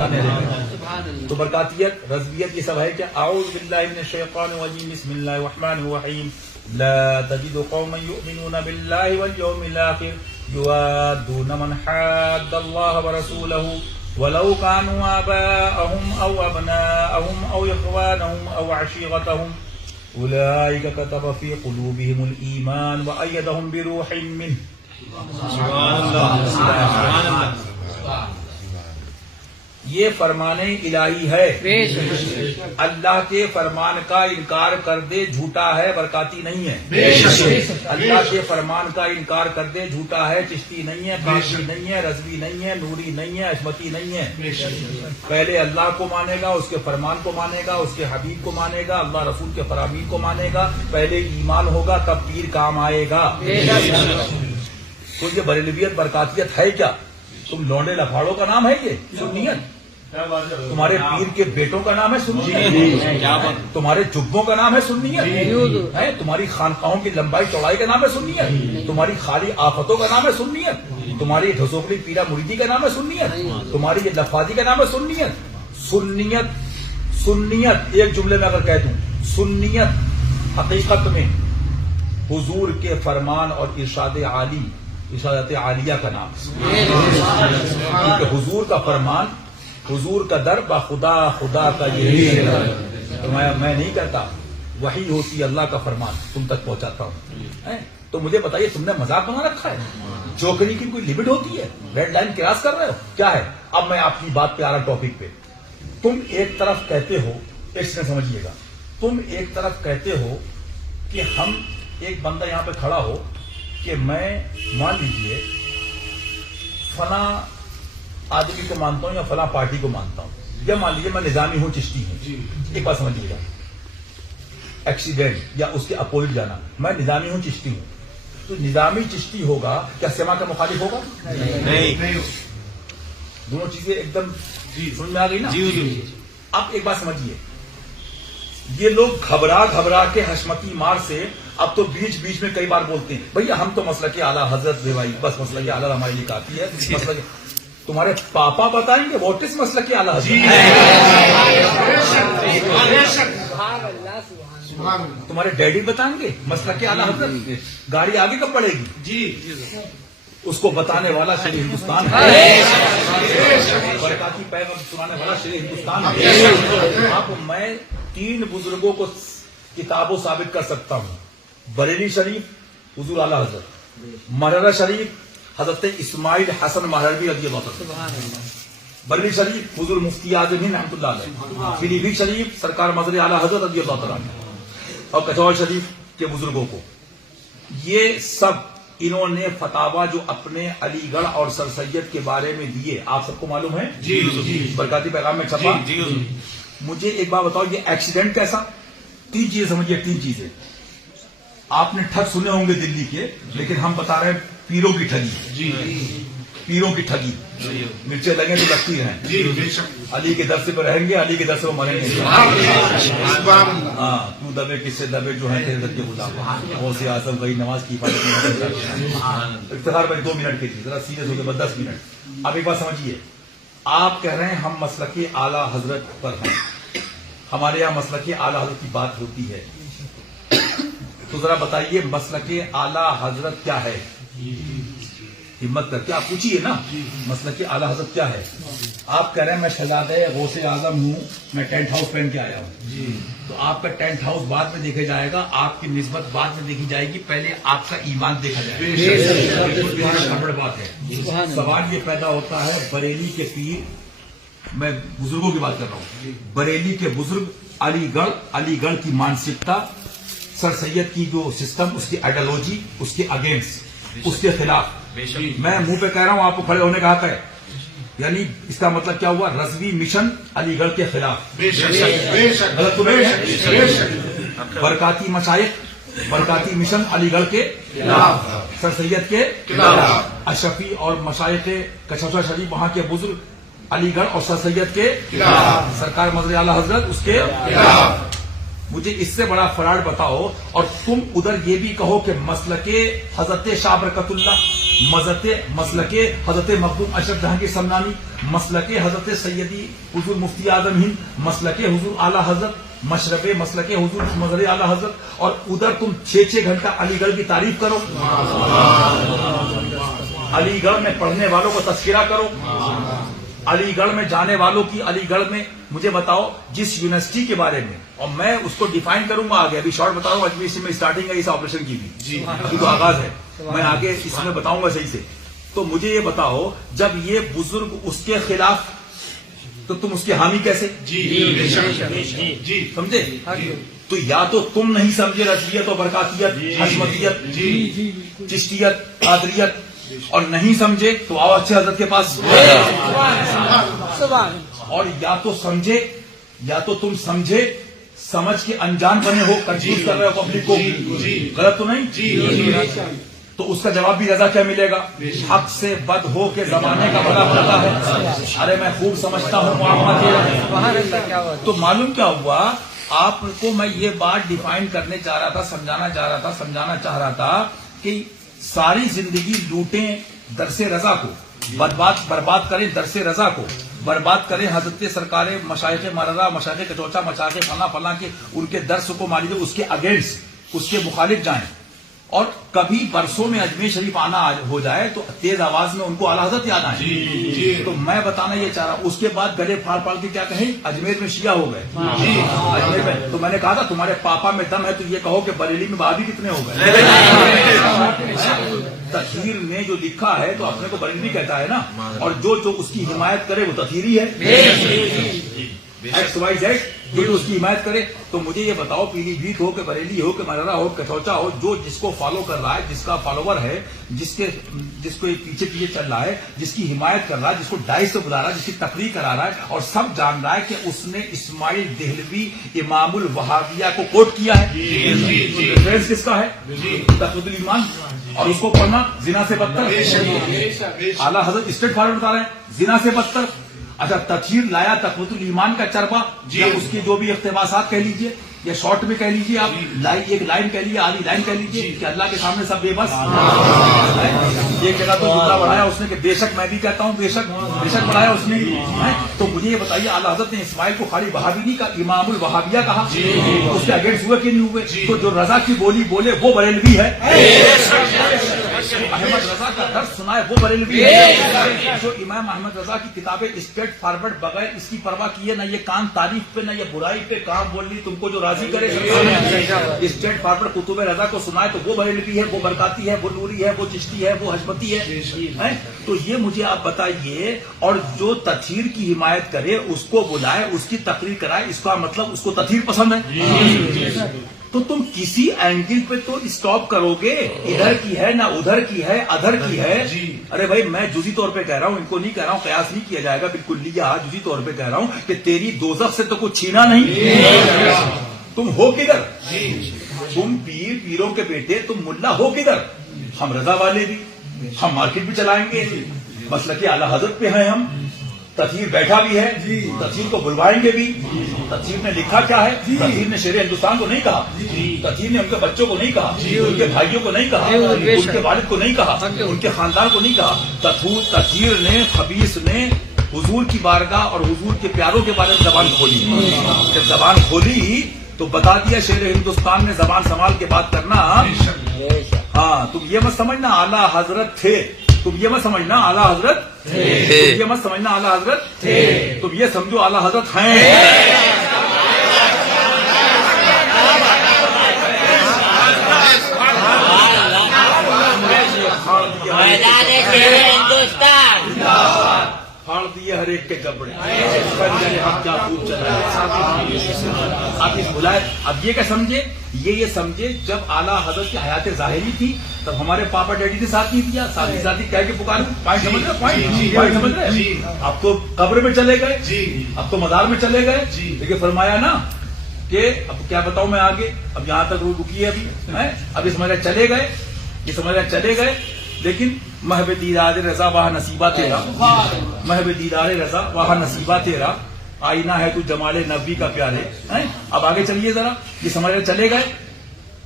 تو برکاتیت رضویت یہ سب ہے کیا؟ اعوذ باللہ من الشیطان الرجیم بسم اللہ الرحمن الرحیم لا تجد قوما يؤمنون بالله واليوم الآخر يوادون من حاد الله ورسوله ولو كانوا آباءهم أو أبناءهم أو إخوانهم أو عشيرتهم أولئك كتب في قلوبهم الإيمان وأيدهم بروح منه. سبحان اللہ. یہ فرمان الہی ہے. اللہ کے فرمان کا انکار کر دے جھوٹا ہے، برکاتی نہیں ہے. اللہ کے فرمان کا انکار کر دے جھوٹا ہے، چشتی نہیں ہے، قادری نہیں ہے، رضوی نہیں ہے، نوری نہیں ہے، عصمتی نہیں ہے. پہلے اللہ کو مانے گا، اس کے فرمان کو مانے گا، اس کے حبیب کو مانے گا، اللہ رسول کے فرامین کو مانے گا. پہلے ایمان ہوگا تب پیر کام آئے گا. تو یہ بریلویت برکاتیت ہے کیا؟ تم لونڈے لفاڑوں کا نام ہے یہ سنیت؟ تمہارے پیر کے بیٹوں کا نام ہے سنیت؟ تمہارے جبوں کا نام ہے سنیت؟ تمہاری خانقاہوں کی لمبائی چوڑائی کا نام ہے سنیت؟ تمہاری خالی آفتوں کا نام ہے سنیت؟ تمہاری ڈھسوکلی پیرا مریدی کا نام ہے سنیت؟ تمہاری یہ لفاظی کا نام ہے سنیت؟ سنیت ایک جملے میں اگر کہہ دوں، سنیت حقیقت میں حضور کے فرمان اور ارشادات عالیہ کا نام ہے. کیونکہ حضور کا فرمان، حضور کا در با خدا کا یہی ہے. میں نہیں کہتا، وحی ہوتی ہے، اللہ کا فرمان تم تک پہنچاتا ہوں. تو مجھے بتائیے، تم نے مذاق بنا رکھا ہے؟ جوکری کی کوئی لمٹ ہوتی ہے؟ ریڈ لائن کراس کر رہے ہو کیا ہے؟ اب میں آپ کی بات پہ آ رہا ٹاپک پہ. تم ایک طرف کہتے ہو، ایک سے سمجھیے گا، تم ایک طرف کہتے ہو کہ ہم، ایک بندہ یہاں پہ کھڑا ہو کہ میں مان لیجئے فلاں آدمی کو مانتا ہوں یا فلاں پارٹی کو مانتا ہوں، یا مان لیجیے میں نظامی ہوں، چشتی ہوں. ایک بات سمجھیے گا، ایکسیڈنٹ یا اس کے اپوزٹ جانا، میں نظامی ہوں، چشتی ہوں، تو نظامی چشتی ہوگا کیا سما کا مخالف ہوگا؟ نہیں. دونوں چیزیں ایک دم سمجھ میں آ گئی نا؟ اب ایک بات سمجھیے، یہ لوگ گھبرا کے حشمتی مار سے اب تو بیچ میں کئی بار بولتے ہیں بھیا ہم تو مسلک اعلیٰ حضرت دے بھائی، بس مسلک اعلیٰ ہمارے لیے کافی ہے. مسلک تمہارے پاپا بتائیں گے واٹ از مسلک اعلیٰ حضرت؟ تمہارے ڈیڈی بتائیں گے مسلک اعلیٰ حضرت؟ گاڑی آگے کب پڑے گی؟ جی اس کو بتانے والا شیر ہندوستان ہے، برکاتی پیغام سنانے والا شیر ہندوستان ہے. اب میں 3 بزرگوں کو کتابوں ثابت کر سکتا ہوں. بریلی شریف حضور اعلیٰ حضرت، مررہ شریف حضرت اسماعیل حسن مہروی رضی اللہ عنہ، بریلی شریف حضور مفتی اعظم ہند رحمۃ اللہ علیہ، پیلی بھیت شریف سرکار مظہر اعلیٰ حضرت رضی اللہ عنہ، اور کچھوڑ شریف کے بزرگوں کو. یہ سب انہوں نے فتاوا جو اپنے علی گڑھ اور سر سید کے بارے میں دیے، آپ سب کو معلوم ہے؟ جی برکاتی پیغام میں چھپا. مجھے ایک بات بتاؤ، یہ ایکسیڈنٹ کیسا؟ 3 چیزیں سمجھیے، 3 چیزیں. آپ نے ٹھگ سنے ہوں گے دلی کے، لیکن ہم بتا رہے ہیں پیروں کی ٹھگی. پیروں کی ٹھگی، مرچیں لگیں تو لگتی ہیں. علی کے درس پہ رہیں گے، علی کے درس پہ مریں گے. ہاں تو دبے کس سے دبے جو ہے تیرے در کے غلام، غوث اعظم وہی نماز کی حفاظت. افتخار میں 2 منٹ کی تھی، ذرا سیریس ہو گئے 10 منٹ. اب ایک بات سمجھیے، آپ کہہ رہے ہیں ہم مسلک اعلیٰ حضرت پر ہیں، ہمارے یہاں مسلک اعلیٰ حضرت کی بات ہوتی ہے، تو ذرا بتائیے مسلک اعلیٰ حضرت کیا ہے؟ ہمت کر کے آپ پوچھیے نا، مسلک اعلیٰ حضرت کیا ہے؟ آپ کہہ رہے ہیں میں شہزادہ غوث اعظم ہوں، میں ٹینٹ ہاؤس پہن کے آیا ہوں. تو آپ کا ٹینٹ ہاؤس بعد میں دیکھا جائے گا، آپ کی نسبت بعد میں دیکھی جائے گی، پہلے آپ کا ایمان دیکھا جائے گا. بڑی بات ہے. سوال یہ پیدا ہوتا ہے، بریلی کے پیر، میں بزرگوں کی بات کر رہا ہوں، بریلی کے بزرگ علی گڑھ کی مانسکتا، سر سید کی جو سسٹم، اس کی آئیڈیالوجی، اس کے اگینسٹ، اس کے خلاف. میں منہ پہ کہہ رہا ہوں، آپ کو کھڑے ہونے کا حق ہے. یعنی اس کا مطلب کیا ہوا؟ رضوی مشن علی گڑھ کے خلاف. غلط تو نہیں ہے؟ برکاتی مشائخ، برکاتی مشن علی گڑھ کے خلاف، سر سید کے خلاف، اشرفی اور مشائخ کچھوڑ شریف وہاں کے بزرگ علی گڑھ اور سر سید کے خلاف، سرکار مظہر اعلیٰ حضرت اس کے خلاف. مجھے اس سے بڑا فراڈ بتاؤ. اور تم ادھر یہ بھی کہو کہ مسلک حضرت شاہ برکت اللہ مسلک حضرت مخدوم اشرف جہانگیر سمنانی، مسلک حضرت سیدی حضور مفتی اعظم ہند، مسلک حضور اعلیٰ حضرت مشرب، مسلک حضور مظہر اعلیٰ حضرت، اور ادھر تم 6 گھنٹہ علی گڑھ کی تعریف کرو، علی گڑھ میں پڑھنے والوں کو تذکرہ کرو، علی گڑھ میں جانے والوں کی، علی گڑھ میں مجھے بتاؤ جس یونیورسٹی کے بارے میں، اور میں اس کو ڈیفائن کروں گا آگے، ابھی شارٹ بتا رہا ہوں، اجمیر سے میں اسٹارٹنگ ہے اس آپریشن کی بھی، ابھی تو آغاز ہے، میں آگے اس میں بتاؤں گا صحیح سے. تو مجھے یہ بتاؤ جب یہ بزرگ اس کے خلاف تو تم اس کے حامی کیسے؟ سمجھے؟ تو یا تو تم نہیں سمجھے رضویت و برکاتیت، حشمتیت، چشتیت، قادریت، اور نہیں سمجھے تو آؤ اچھے حضرت کے پاس، اور یا تو سمجھے، یا تو تم سمجھے سمجھ کے انجان بنے ہو، کنفیوز کر رہے ہو پبلک کو، غلط تو نہیں؟ تو اس کا جواب بھی رضا کیا ملے گا؟ حق سے بد ہو کے زمانے کا بڑا پڑتا ہے، ارے میں خوب سمجھتا ہوں معاملہ. تو معلوم کیا ہوا، آپ کو میں یہ بات ڈیفائن کرنے چاہ رہا تھا، سمجھانا چاہ رہا تھا کہ ساری زندگی لوٹیں درس رضا کو، برباد کریں درس رضا کو، برباد کریں حضرت سرکار مشائخ مررہ، مشائخ کچوچا، مشائخ فلاں کے ان کے درس کو مان لیجیے، اس کے اگینسٹ، اس کے مخالف جائیں، اور کبھی برسوں میں اجمیر شریف آنا ہو جائے تو تیز آواز میں ان کو اعلیٰ حضرت یاد آئے. تو میں بتانا یہ چاہ رہا ہوں، اس کے بعد گلے پھاڑ کے کیا کہیں، اجمیر میں شیعہ ہو گئے. اجمیر میں تو میں نے کہا تھا تمہارے پاپا میں دم ہے تو یہ کہو کہ بریلی میں بھابھی کتنے ہو گئے. تطہیر نے جو لکھا ہے تو اپنے کو بریلوی کہتا ہے نا، اور جو اس کی حمایت کرے وہ تطہیری ہے، ایکس وائی زیڈ جو اس کی حمایت کرے. تو مجھے یہ بتاؤ، پیلی بھیت ہو کہ بریلی ہو کہ مررہ ہو کٹوچا ہو، جو جس کو فالو کر رہا ہے، جس کا فالوور ہے، جس کو پیچھے چل رہا ہے، جس کی حمایت کر رہا ہے، جس کو ڈائی سے بلا رہا ہے، جس کی تقریر کرا رہا ہے، اور سب جان رہا ہے کہ اس نے اسماعیل دہلوی امام الوہابیہ کو کوٹ کیا ہے، ریفرنس کس کا ہے؟ تقویۃ الایمان. اور اس کو پڑھنا زنا سے بدتر، اعلیٰ حضرت اسٹریٹ فارورڈ بتا رہے ہیں، زنا سے بدتر. اچھا تطہیر لایا تقویۃ الایمان کا چربا، یا اس کی جو بھی اقتباسات کہہ لیجئے، یا شارٹ میں کہہ لیجئے، آپ ایک لائن کہہ لیجئے، آدھی لائن کہہ لیجئے کہ اللہ کے سامنے سب بے بس. یہ کہنا تو جملہ بڑھایا اس نے کہ بے شک میں بھی کہتا ہوں، بے شک بڑھایا اس نے. تو مجھے یہ بتائیے اعلیٰ حضرت نے اسماعیل کو خالی وہابی نہیں کہا، امام الوہابیہ کہا، اس کے اگینسٹ ہوئے کہ نہیں ہوئے؟ تو جو رضا کی بولی بولے وہ بریلوی ہے، احمد رضا کا درس سنائے وہ بریلوی ہے. جو امام احمد رضا کی کتابیں اسٹریٹ فارورڈ بغیر اس کی پرواہ کیے، نہ یہ کان تعریف پہ نہ یہ برائی پہ کام بول لی، تم کو جو راضی کرے اسٹریٹ فارورڈ کتب رضا کو سنائے تو وہ بریلوی ہے، وہ برکاتی ہے، وہ نوری ہے، وہ چشتی ہے، وہ حشمتی ہے. تو یہ مجھے آپ بتائیے. اور جو تطہیر کی حمایت کرے اس کو بلائے، اس کی تقریر کرائے، اس کا مطلب اس کو تطہیر پسند ہے. تو تم کسی اینگل پہ تو اسٹاپ کرو گے، ادھر کی ہے نہ ادھر کی ہے، ادھر کی ہے. ارے بھائی میں جزی طور پہ کہہ رہا ہوں، ان کو نہیں کہہ رہا ہوں، قیاس نہیں کیا جائے گا، بالکل لیا جزی طور پہ کہہ رہا ہوں کہ تیری دوزخ سے تو کچھ چھینا نہیں. تم ہو کدھر؟ تم پیروں کے بیٹے، تم ملا ہو کدھر؟ ہم رضا والے بھی، ہم مارکیٹ بھی چلائیں گے، مسلک اعلیٰ حضرت پہ ہیں ہم. تطہیر بیٹھا بھی ہے، تطہیر کو بلوائیں گے بھی. تطہیر نے لکھا کیا ہے؟ تطہیر نے شیر ہندوستان کو نہیں کہا، تطہیر نے ان کے بچوں کو نہیں کہا، ان کے بھائیوں کو نہیں کہا، ان کے والد کو نہیں کہا، ان کے خاندان کو نہیں کہا. تطہیر نے، خبیث نے حضور کی بارگاہ اور حضور کے پیاروں کے بارے میں زبان کھولی. جب زبان کھولی تو بتا دیا شیر ہندوستان نے زبان سنبھال کے بات کرنا. ہاں تم یہ مت سمجھنا اعلیٰ حضرت تھے، تم یہ مت سمجھنا اعلیٰ حضرت تھے، تم یہ مت سمجھنا اعلیٰ حضرت تھے، تم یہ سمجھو اعلیٰ حضرت ہیں. پھاڑ دیے ہر ایک کے کپڑے، آپ اس بلائے. اب یہ کیا سمجھے، یہ سمجھے جب اعلیٰ حضرت کی حیات ظاہری تھی تب ہمارے پاپا ڈیڈی نے ساتھ نہیں دیا، ساتھی کہہ کے پکار. پوائنٹ سمجھ رہے؟ اب تو قبر میں چلے گئے، اب تو مزار میں چلے گئے، لیکن فرمایا نا کہ اب کیا بتاؤں میں آگے، اب یہاں تک رکی ہے اب یہ سمجھ چلے گئے، یہ سمجھ چلے گئے. لیکن محب دیدار رضا وہاں نصیبہ تیرا، محب دیدار رضا وہاں نصیبہ تیرا، آئینہ ہے تو جمال نبی کا پیارے. اب آگے چلیے ذرا، یہ سمجھ چلے گئے.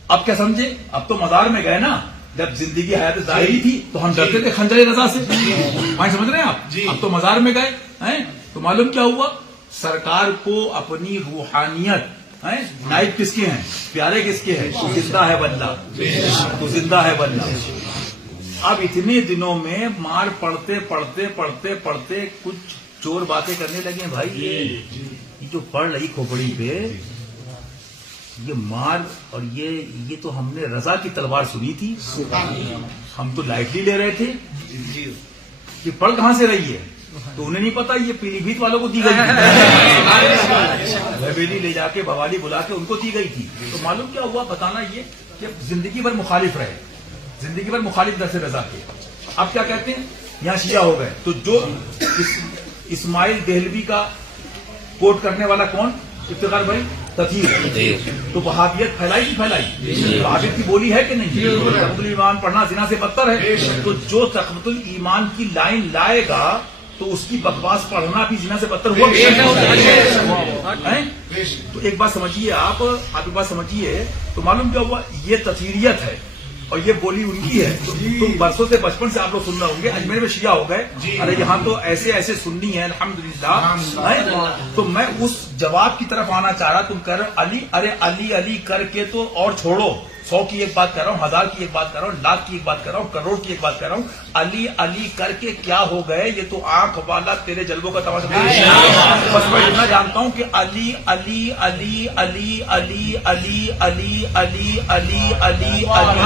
اب کیا سمجھے، اب تو مزار میں گئے نا، جب زندگی حیات ظاہری تھی تو ہم ڈرتے تھے خنجر رضا سے. پوائنٹ سمجھ رہے ہیں آپ؟ اب تو مزار میں گئے ہیں تو معلوم کیا ہوا, سرکار کو اپنی روحانیت نائب کس کے ہیں, پیارے کس کے ہیں, تو زندہ ہے بندہ, تو زندہ ہے بندہ. اب اتنے دنوں میں مار پڑتے پڑھتے پڑھتے پڑھتے کچھ چور باتیں کرنے لگے, بھائی یہ جو پڑھ رہی کھوپڑی پہ یہ مار اور یہ تو ہم نے رضا کی تلوار سنی تھی, ہم تو لائٹلی لے رہے تھے, یہ پڑھ کہاں سے رہی ہے, تو انہیں نہیں پتا یہ پیلی بھیت والوں کو دی گئی تھی, حویلی لے جا کے بوالی بلا کے ان کو دی گئی تھی. تو معلوم کیا ہوا, بتانا یہ کہ زندگی بھر مخالف رہے, زندگی بھر مخالف درس رضا کے. اب کیا کہتے ہیں, یہاں شیعہ ہو گئے, تو جو اسماعیل دہلوی کا کوٹ کرنے والا کون, افتخار بھائی تطہیر, تو وہابیت پھیلائی نہیں پھیلائی, وہابیت کی بولی ہے کہ نہیں, تخبط الایمان پڑھنا زنا سے بدتر ہے, تو جو تخبط الایمان کی لائن لائے گا تو اس کی بکواس پڑھنا بھی زنا سے بدتر ہوا. تو ایک بات سمجھیے, آپ ایک بات سمجھیے, تو معلوم کیا ہوا, یہ تطہیریت ہے اور یہ بولی ان کی ہے. تو برسوں سے بچپن سے آپ لوگ سن رہے ہوں گے اجمیر میں شیعہ ہو گئے, ارے یہاں تو ایسے ایسے سنی ہیں الحمدللہ. تو میں اس جواب کی طرف آنا چاہ رہا, تم کہہ رہے علی, ارے علی علی کر کے تو اور چھوڑو, 100 کی ایک بات کہہ رہا ہوں, 1000 کی ایک بات کہہ رہا ہوں, لاکھ کی ایک بات کہہ رہا ہوں, کروڑ کی ایک بات کہہ رہا ہوں, علی علی کر کے کیا ہو گئے, یہ تو آنکھ والا تیرے جلووں کا تماشا. بس میں اتنا جانتا ہوں کہ علی علی علی علی علی علی علی علی علی علی علی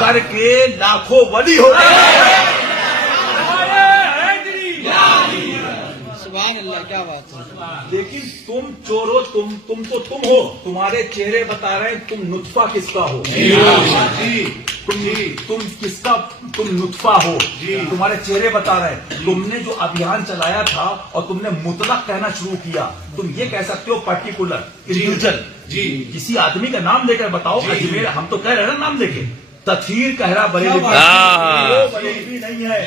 کر کے لاکھوں ولی ہو گئے. سبحان اللہ, کیا بات ہے. لیکن تم چورو, تم تو تم ہو, تمہارے چہرے بتا رہے ہیں تم نطفہ کس کا ہو, تم کس کا, تم نطفہ ہو, تمہارے چہرے بتا رہے ہیں. تم نے جو ابھیان چلایا تھا اور تم نے مطلق کہنا شروع کیا, تم یہ کہہ سکتے ہو پرٹیکولر انڈیویجل, کسی آدمی کا نام دے کر بتاؤ. اجمیر ہم تو کہہ رہے ہیں نا نام دے کے, تطہیر کہہ رہا بریلوی نہیں ہے,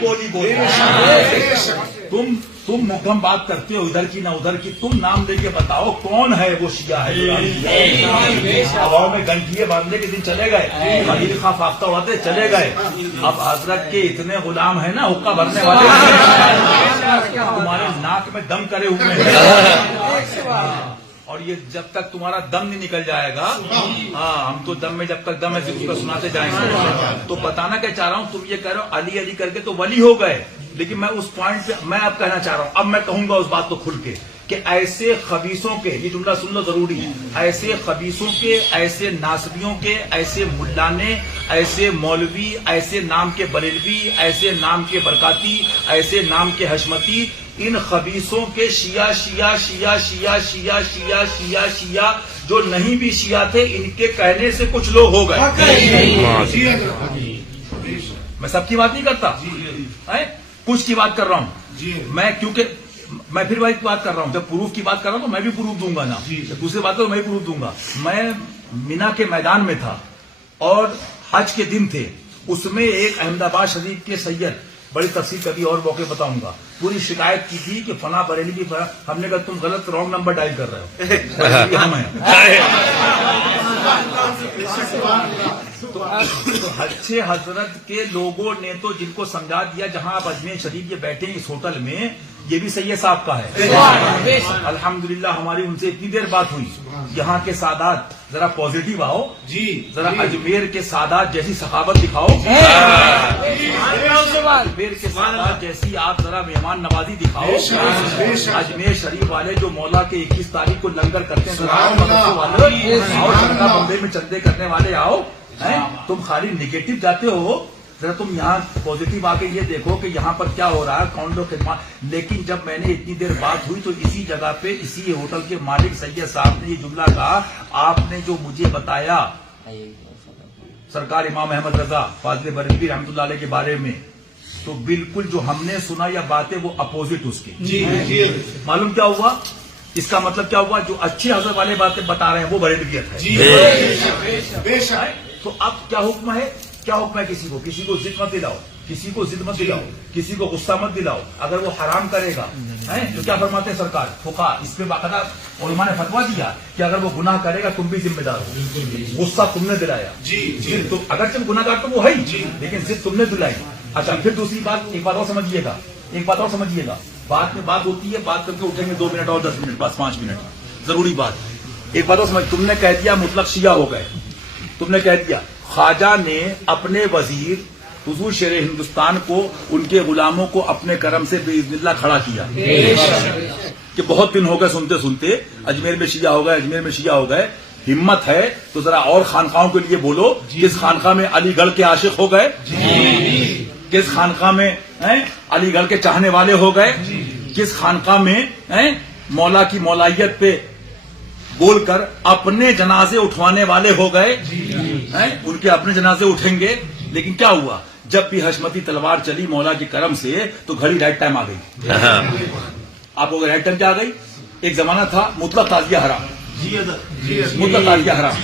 بولی بول. تم محکم بات کرتے ہو ادھر کی نہ ادھر کی, تم نام دے کے بتاؤ کون ہے وہ شیعہ ہے. ہواؤں میں گنٹھیے باندھنے کے دن چلے گئے, خلیل خواہ فاختہ ہوتے چلے گئے. اب حضرت کے اتنے غلام ہیں نا حقہ بھرنے والے, تمہارے ناک میں دم کرے ہوئے ہیں, اور یہ جب تک تمہارا دم نہیں نکل جائے گا, ہاں ہم تو دم میں جب تک دم ہے اس کا سناتے جائیں گے. تو بتانا کیا چاہ رہا ہوں, تم یہ کہہ رہے ہو علی علی کر کے تو ولی ہو گئے, لیکن میں اس پوائنٹ پہ میں اب کہنا چاہ رہا ہوں, اب میں کہوں گا اس بات کو کھل کے کہ ایسے خبیثوں کے, یہ جملہ سن لو ضروری, ایسے خبیثوں کے, ایسے ناصبیوں کے, ایسے ملانے, ایسے مولوی, ایسے نام کے بریلوی, ایسے نام کے برکاتی, ایسے نام کے حشمتی, ان خبیثوں کے شیعہ شیعہ شیعہ شیعہ شیعہ شیعہ شیعہ شیعہ جو نہیں بھی شیعہ تھے, ان کے کہنے سے کچھ لوگ ہو گئے. میں سب کی بات نہیں کرتا, کچھ کی بات کر رہا ہوں میں, کیونکہ میں پھر وہی بات کر رہا ہوں, جب پروف کی بات کر رہا ہوں تو میں بھی پروف دوں گا نا, دوسری بات تو میں بھی پروف دوں گا. میں مینا کے میدان میں تھا اور حج کے دن تھے, اس میں ایک احمد آباد شریف کے سید, بڑی تفصیل کبھی اور موقع بتاؤں گا, پوری شکایت کی تھی کہ فلاں بریلوی, ہم نے کہا تم غلط رانگ نمبر ڈائل کر رہے ہو, ہم ہیں. تو اچھے حضرت کے لوگوں نے تو جن کو سمجھا دیا, جہاں آپ اجمیر شریف یہ بیٹھے اس ہوٹل میں, یہ بھی سید صاحب کا ہے. الحمدللہ ہماری ان سے اتنی دیر بات ہوئی. یہاں کے سادات ذرا پازیٹیو آؤ, ذرا اجمیر کے سادات جیسی سخاوت دکھاؤ, اجمیر کے سادات جیسی آپ ذرا مہمان نوازی دکھاؤ. اجمیر شریف والے جو مولا کے 21 تاریخ کو لنگر کرتے ہیں, بمبئی میں چندے کرنے والے آؤ. تم خالی نگیٹو جاتے ہو, ذرا تم یہاں پازیٹیو آ کے یہ دیکھو کہ یہاں پر کیا ہو رہا ہے, کون لوگ خدمات. لیکن جب میں نے اتنی دیر بات ہوئی تو اسی جگہ پہ اسی ہوٹل کے مالک سید صاحب نے یہ جملہ کہا, آپ نے جو مجھے بتایا سرکار امام احمد رضا فاضل بریلوی رحمۃ اللہ علیہ کے بارے میں, تو بالکل جو ہم نے سنا یا باتیں وہ اپوزٹ اس کی. معلوم کیا ہوا, اس کا مطلب کیا ہوا, جو اچھے حضرت والے باتیں بتا رہے ہیں وہ بریلویت ہے. تو اب کیا حکم ہے, کیا حکم ہے, کسی کو ضد مت دلاؤ, کسی کو ضد مت دلاؤ, کسی کو غصہ مت دلاؤ. اگر وہ حرام کرے گا تو کیا فرماتے ہیں سرکار فقہا اس پہ باقاعدہ علماء نے فتوا دیا کہ اگر وہ گناہ کرے گا تم بھی ذمہ دار ہو، غصہ تم نے دلایا، اگرچہ گناہ گار تو وہ ہے ہی لیکن ضد تم نے دلائی. اچھا پھر دوسری بات، ایک بات اور سمجھیے گا، بات میں بات ہوتی ہے، بات کر کے اٹھیں گے 2 منٹ اور 10 منٹ بس 5 منٹ ضروری بات. ایک بات اور سمجھ، تم نے کہہ دیا مطلق شیعہ ہو گئے، تم نے کہہ دیا خواجہ نے اپنے وزیر حضور شیر ہندوستان کو ان کے غلاموں کو اپنے کرم سے باذن اللہ کھڑا کیا کہ بہت دن ہو گئے سنتے سنتے اجمیر میں شیعہ ہو گئے. ہمت ہے تو ذرا اور خانقاہوں کے لیے بولو، کس خانقاہ میں علی گڑھ کے عاشق ہو گئے، کس خانقاہ میں علی گڑھ کے چاہنے والے ہو گئے، کس خانقاہ میں مولا کی مولائیت پہ بول کر اپنے جنازے اٹھوانے والے ہو گئے. ان کے اپنے جنازے اٹھیں گے، لیکن کیا ہوا جب بھی حشمتی تلوار چلی مولا کے کرم سے تو گھڑی رائٹ ٹائم آ گئی. آپ کو رائٹ ٹائم کیا آ گئی؟ ایک زمانہ تھا مطلق تعزیہ حرام، مطلق تعزیہ حرام،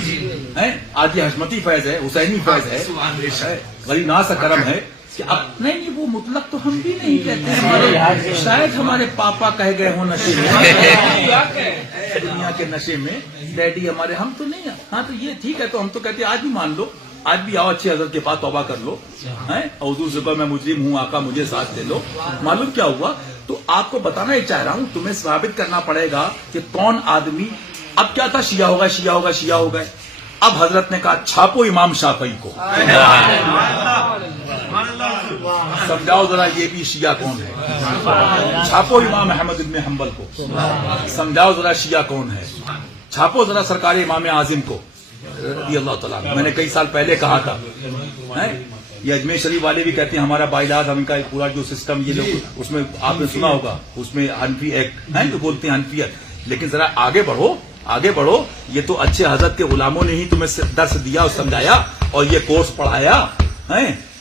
آج یہ حشمتی فیض ہے، حسینی فیض ہے، غریب ناز کا کرم ہے کہ اب نہیں وہ مطلق تو ہم بھی نہیں کہتے، ہمارے شاید ہمارے پاپا کہہ گئے ہوں نشے میں، دنیا کے نشے میں ڈیڈی ہمارے، ہم تو نہیں. ہاں تو یہ ٹھیک ہے، تو ہم تو کہتے ہیں آج بھی مان لو، آج بھی آؤ اچھے حضرت کے پاس توبہ کر لو، حضور سے کہو میں مجرم ہوں آقا مجھے ساتھ دے لو. معلوم کیا ہوا؟ تو آپ کو بتانا ہی چاہ رہا ہوں، تمہیں ثابت کرنا پڑے گا کہ کون آدمی اب کیا تھا، شیعہ ہو گئے. اب حضرت نے کہا چھاپو امام شافعی کو، سمجھاؤ ذرا یہ بھی شیعہ کون ہے. چھاپو امام احمد بن حنبل کو، سمجھاؤ ذرا شیعہ کون ہے. چھاپو ذرا سرکار امام اعظم کو رضی اللہ تعالیٰ. میں نے کئی سال پہلے کہا تھا، یہ اجمیر شریف والے بھی کہتے ہیں ہمارا باعلاج ہم کا پورا جو سسٹم یہ لوگ اس میں آپ نے سنا ہوگا، اس میں حنفی ایکٹ ہے تو بولتے ہیں حنفیت. لیکن ذرا آگے بڑھو، یہ تو اچھے حضرت کے غلاموں نے ہی تمہیں درس دیا اور سمجھایا اور یہ کورس پڑھایا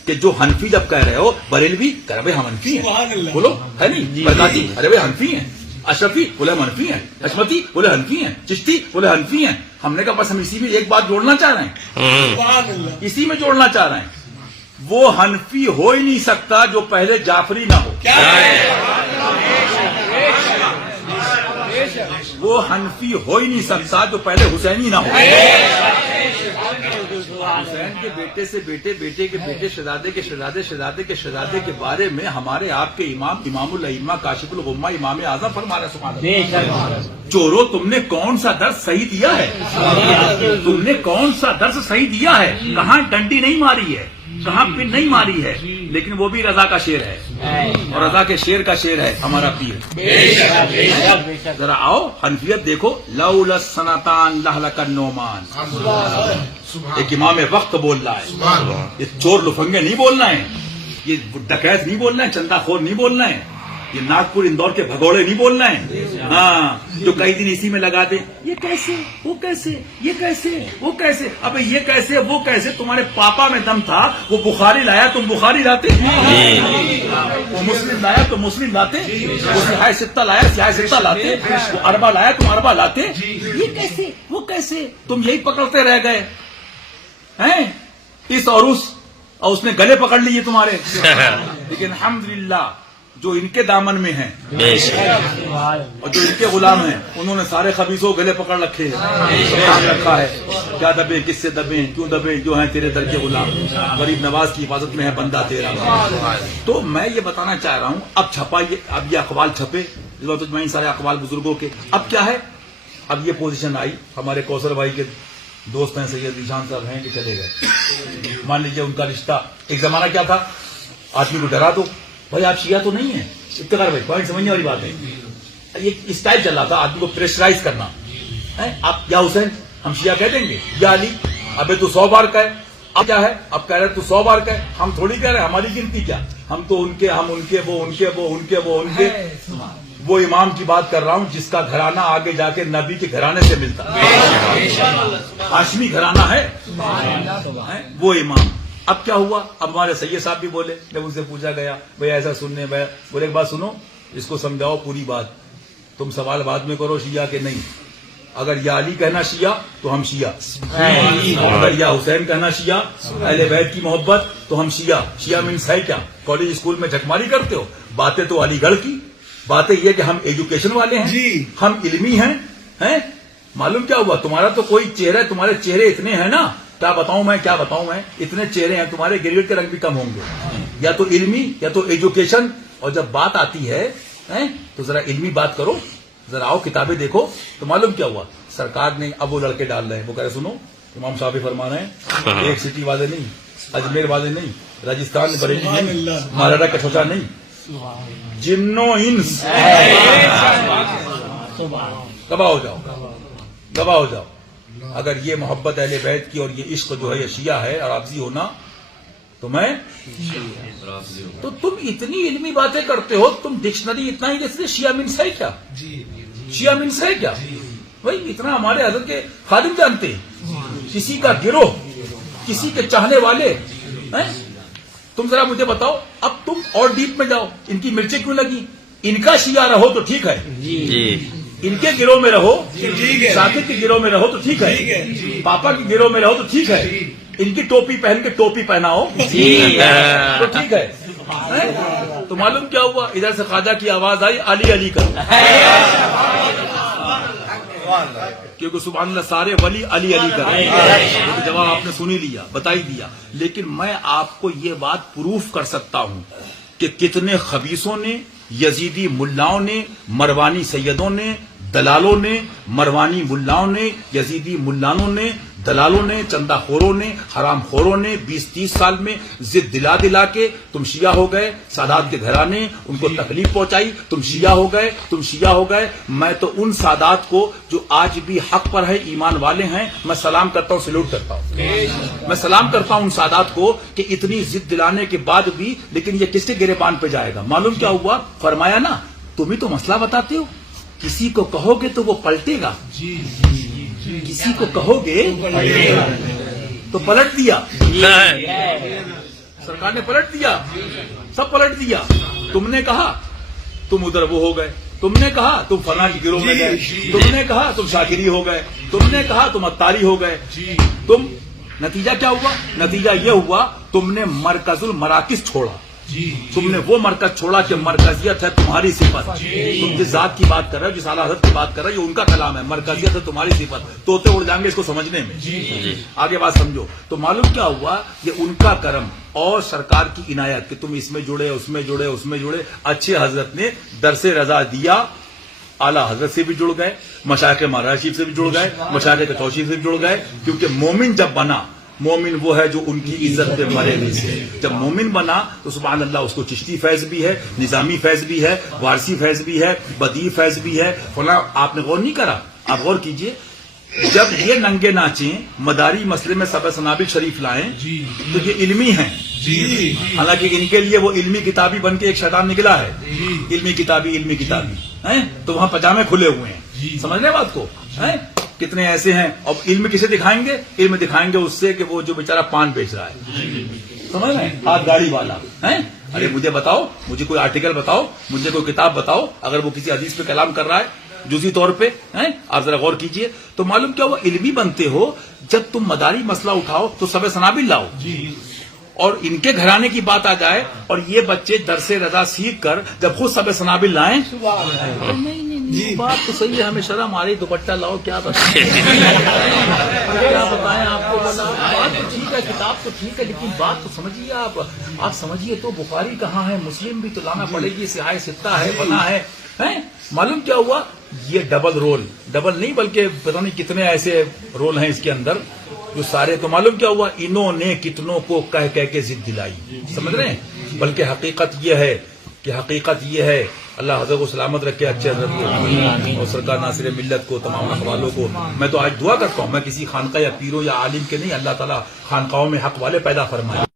کہ جو حنفی جب کہہ رہے ہو، بریلوی کہہ رہے ہم حنفی ہیں، بولو ہے نہیں، برکاتی ارے بھائی حنفی ہیں، اشرفی بولے ہم حنفی ہیں، حشمتی بولے حنفی ہیں، چشتی بولے حنفی ہیں. ہم نے کہا بس ہم اسی میں ایک بات جوڑنا چاہ رہے ہیں، وہ حنفی ہو ہی نہیں سکتا جو پہلے جعفری نہ ہو. وہ حنفی ہو ہی نہیں سکتا جو پہلے حسینی نہ ہو. حسین کے بیٹے سے بیٹے، بیٹے کے بیٹے، شہزادے کے شہزادے، شہزادے کے شہزادے کے بارے میں ہمارے آپ کے امام الائمہ کاشف الغمہ امام اعظم فرما رہے سبحان اللہ. چورو تم نے کون سا درس صحیح دیا ہے؟ تم نے کون سا درس صحیح دیا ہے؟ کہاں ڈنڈی نہیں ماری ہے، کہاں پن نہیں ماری ہے، لیکن وہ بھی رضا کا شیر ہے اور رضا کے شیر کا شیر ہے ہمارا پیر. ذرا آؤ حنفیت دیکھو، لولا السنتان لہلک النعمان. ایک امام وقت بول رہا ہے، یہ چور لفنگے نہیں بولنا ہے، یہ ڈکیت نہیں بولنا ہے، چندہ خور نہیں بولنا ہے، یہ ناگپور اندور کے بھگوڑے نہیں بولنا ہے. ہاں جو کئی دن اسی میں لگا دے، یہ کیسے وہ کیسے، یہ کیسے وہ کیسے، ابے یہ کیسے وہ کیسے. تمہارے پاپا میں دم تھا، وہ بخاری لایا تم بخاری لاتے، وہ مسلم لایا تو مسلم لاتے، وہ سیاہ ستہ لایا سیاہ ستہ لاتے، وہ اربع لایا تم اربع لاتے. یہ کیسے وہ کیسے، تم یہی پکڑتے رہ گئے ہیں اس اور اس نے گلے پکڑ لیے تمہارے. لیکن الحمدللہ جو ان کے دامن میں ہیں اور جو ان کے غلام ہیں انہوں نے سارے خبیثوں گلے پکڑ رکھے رکھا ہے. کیا دبے، کس سے دبے، کیوں دبے، جو ہیں تیرے در کے غلام، غریب نواز کی حفاظت میں ہے بندہ تیرا. تو میں یہ بتانا چاہ رہا ہوں، اب چھپا اب یہ اقوال چھپے، میں سارے اقوال بزرگوں کے. اب کیا ہے، اب یہ پوزیشن آئی، ہمارے کوثر بھائی کے دوست ہیں سید ذیشان صاحب ہیں کہ چلے گئے. مان لیجیے ان کا رشتہ، ایک زمانہ کیا تھا، آدمی کو ڈرا دو بھائی آپ شیعہ تو نہیں ہیں، افتخار بھائی پوائنٹ سمجھنے والی بات ہے. یہ اسٹائل چل رہا تھا آدمی کو پریشرائز کرنا. آپ یا حسین ہم شیعہ کہہ دیں گے، یا علی ابے تو 100 بار کہے. اب کیا ہے، اب کہہ رہے تو 100 بار کہے، ہم تھوڑی کہہ رہے، ہماری گنتی کیا، ہم تو ان کے، ہم ان کے، وہ ان کے، وہ ان کے، وہ ان کے. وہ امام کی بات کر رہا ہوں جس کا گھرانہ آگے جا کے نبی کے گھرانے سے ملتا ہے، ہاشمی گھرانہ ہے وہ امام. اب کیا ہوا، اب ہمارے سید صاحب بھی بولے، جب ان سے پوچھا گیا بھائی ایسا سننے، بولے ایک بات سنو، اس کو سمجھاؤ پوری بات، تم سوال بعد میں کرو شیعہ کے نہیں. اگر یا علی کہنا شیعہ تو ہم شیعہ، اگر یا حسین کہنا شیعہ، اہل بیت کی محبت تو ہم شیعہ. شیعہ مینس ہے کیا، کالج اسکول میں جھکماری کرتے ہو، باتیں تو علی گڑھ کی، بات یہ کہ ہم ایجوکیشن والے ہیں، ہم علمی ہیں. معلوم کیا ہوا، تمہارا تو کوئی چہرہ، تمہارے چہرے اتنے ہیں نا، کیا بتاؤں میں، اتنے چہرے ہیں تمہارے، گریجویٹ کے رنگ بھی کم ہوں گے، یا تو علمی یا تو ایجوکیشن. اور جب بات آتی ہے تو ذرا علمی بات کرو، ذرا آؤ کتابیں دیکھو. تو معلوم کیا ہوا، سرکار نے اب وہ لڑکے ڈال رہے ہیں، وہ کہہ رہے سنو امام صاحب فرما رہے ہیں، ایک سٹی والے نہیں، اجمیر والے نہیں، راجستھان بریلی نہیں، مہاراجا کچھوچا نہیں، جنو انس گواہ ہو جاؤ. اگر یہ محبت اہل بیت کی اور یہ عشق جو ہے یہ شیعہ ہے اور رافضی ہونا، تو تم اتنی علمی باتیں کرتے ہو، تم ڈکشنری اتنا ہی جیسے شیعہ مینس ہے کیا، شیعہ مینس ہے کیا بھائی، اتنا ہمارے حضرت کے خادم جانتے ہیں، کسی کا گروہ، کسی کے چاہنے والے. تم ذرا مجھے بتاؤ، اب تم اور ڈیپ میں جاؤ، ان کی مرچیں کیوں لگی؟ ان کا شیعہ رہو تو ٹھیک ہے، ان کے گروہ میں رہو، شاکر کے گروہ میں رہو تو ٹھیک ہے، پاپا کے گروہ میں رہو تو ٹھیک ہے، ان کی ٹوپی پہن کے ٹوپی پہناؤ تو ٹھیک ہے. تو معلوم کیا ہوا، ادھر سے خواجہ کی آواز آئی، علی علی کر، کیونکہ سبحان اللہ سارے ولی علی علی کر. جواب آپ نے سنی لیا، بتائی دیا. لیکن میں آپ کو یہ بات پروف کر سکتا ہوں کہ کتنے خبیثوں نے، یزیدی ملاؤں نے، مروانی سیدوں نے، دلالوں نے، مروانی ملاؤں نے، یزیدی ملانوں نے، دلالوں نے، چندہ خوروں نے، حرام خوروں نے 20-30 سال میں ضد دلا کے تم شیعہ ہو گئے. سادات کے گھرانے ان کو تکلیف پہنچائی، تم شیعہ ہو گئے. میں تو ان سادات کو جو آج بھی حق پر ہے، ایمان والے ہیں، میں سلام کرتا ہوں، سلوٹ کرتا ہوں. میں سلام کرتا ہوں ان سادات کو کہ اتنی ضد دلانے کے بعد بھی، لیکن یہ کس کے گریبان پہ جائے گا؟ معلوم کیا ہوا، فرمایا نا تم ہی تو مسئلہ بتاتے ہو، کسی کو کہو گے تو وہ پلٹے گا، کسی کو کہو گے تو پلٹ دیا. سرکار نے پلٹ دیا، سب پلٹ دیا. تم نے کہا تم ادھر وہ ہو گئے، تم نے کہا تم فلاں کی گروہ میں گئے، تم نے کہا تم شاکری ہو گئے، تم نے کہا تم اتاری ہو گئے. تم نتیجہ کیا ہوا؟ نتیجہ یہ ہوا تم نے مرکز المراکز چھوڑا. تم نے وہ مرکز چھوڑا کہ مرکزیت ہے تمہاری صفت. تم جس ذات کی بات کر رہے ہو، جس اعلیٰ حضرت کی بات کر رہے ہو، یہ ان کا کلام ہے، مرکزیت ہے تمہاری صفت. توتے اڑ جائیں گے اس کو سمجھنے میں. آگے بات سمجھو. تو معلوم کیا ہوا، یہ ان کا کرم اور سرکار کی عنایت کہ تم اس میں جڑے، اس میں جڑے. اچھے حضرت نے درس رضا دیا، اعلیٰ حضرت سے بھی جڑ گئے، مشائخ مہاراج شریف سے بھی جڑ گئے، مشائخ کتوشی سے بھی جڑ گئے. کیونکہ مومن جب بنا، مومن وہ ہے جو ان کی عزت پہ مرے نہیں سے. جب مومن بنا تو سبحان اللہ اس کو چشتی فیض بھی ہے، نظامی فیض بھی ہے، وارسی فیض بھی ہے، بدیع فیض بھی ہے. فلاں آپ نے غور نہیں کرا؟ آپ غور کیجئے، جب یہ ننگے ناچیں، مداری مسئلے میں سب سنابل شریف لائیں تو یہ علمی ہیں. حالانکہ ان کے لیے وہ علمی کتابی بن کے ایک شیطان نکلا ہے. علمی کتابی تو وہاں پجامے کھلے ہوئے ہیں. سمجھ رہے بات کو؟ کتنے ایسے ہیں. اب علم کسے دکھائیں گے؟ علم دکھائیں گے اس سے کہ وہ جو بیچارہ پان بیچ رہا ہے، سمجھ رہے ہیں، ہاتھ گاڑی والا ہے. ارے مجھے بتاؤ، مجھے کوئی آرٹیکل بتاؤ، مجھے کوئی کتاب بتاؤ، اگر وہ کسی حدیث پہ کلام کر رہا ہے جزئی طور پہ. آپ ذرا غور کیجئے. تو معلوم کیا وہ علمی بنتے ہو. جب تم مداری مسئلہ اٹھاؤ تو سب سنابل لاؤ، اور ان کے گھرانے کی بات آ جائے اور یہ بچے درس رضا سیکھ کر جب خود سب سنابل لائیں، بات تو صحیح ہے، ہمیں شرم آ رہی، دوپٹہ لاؤ، کیا بتائیں آپ کو. بات تو ٹھیک ہے، کتاب تو ٹھیک ہے، لیکن بات تو سمجھیے آپ سمجھیے تو بخاری کہاں ہے، مسلم بھی تو لانا پڑے گی، سیاہ ستہ ہے، بنا ہے. معلوم کیا ہوا، یہ ڈبل نہیں بلکہ پتہ نہیں کتنے ایسے رول ہیں اس کے اندر جو سارے. تو معلوم کیا ہوا، انہوں نے کتنوں کو کہہ کے ضد دلائی. سمجھ رہے ہیں؟ بلکہ حقیقت یہ ہے اللہ حضرت کو سلامت رکھے، اچھے حضرت کو اور سرکار ناصر ملت کو، تمام اخوالوں کو. میں تو آج دعا کرتا ہوں، میں کسی خانقاہ یا پیرو یا عالم کے نہیں، اللہ تعالیٰ خانقاہوں میں حق والے پیدا فرمائے.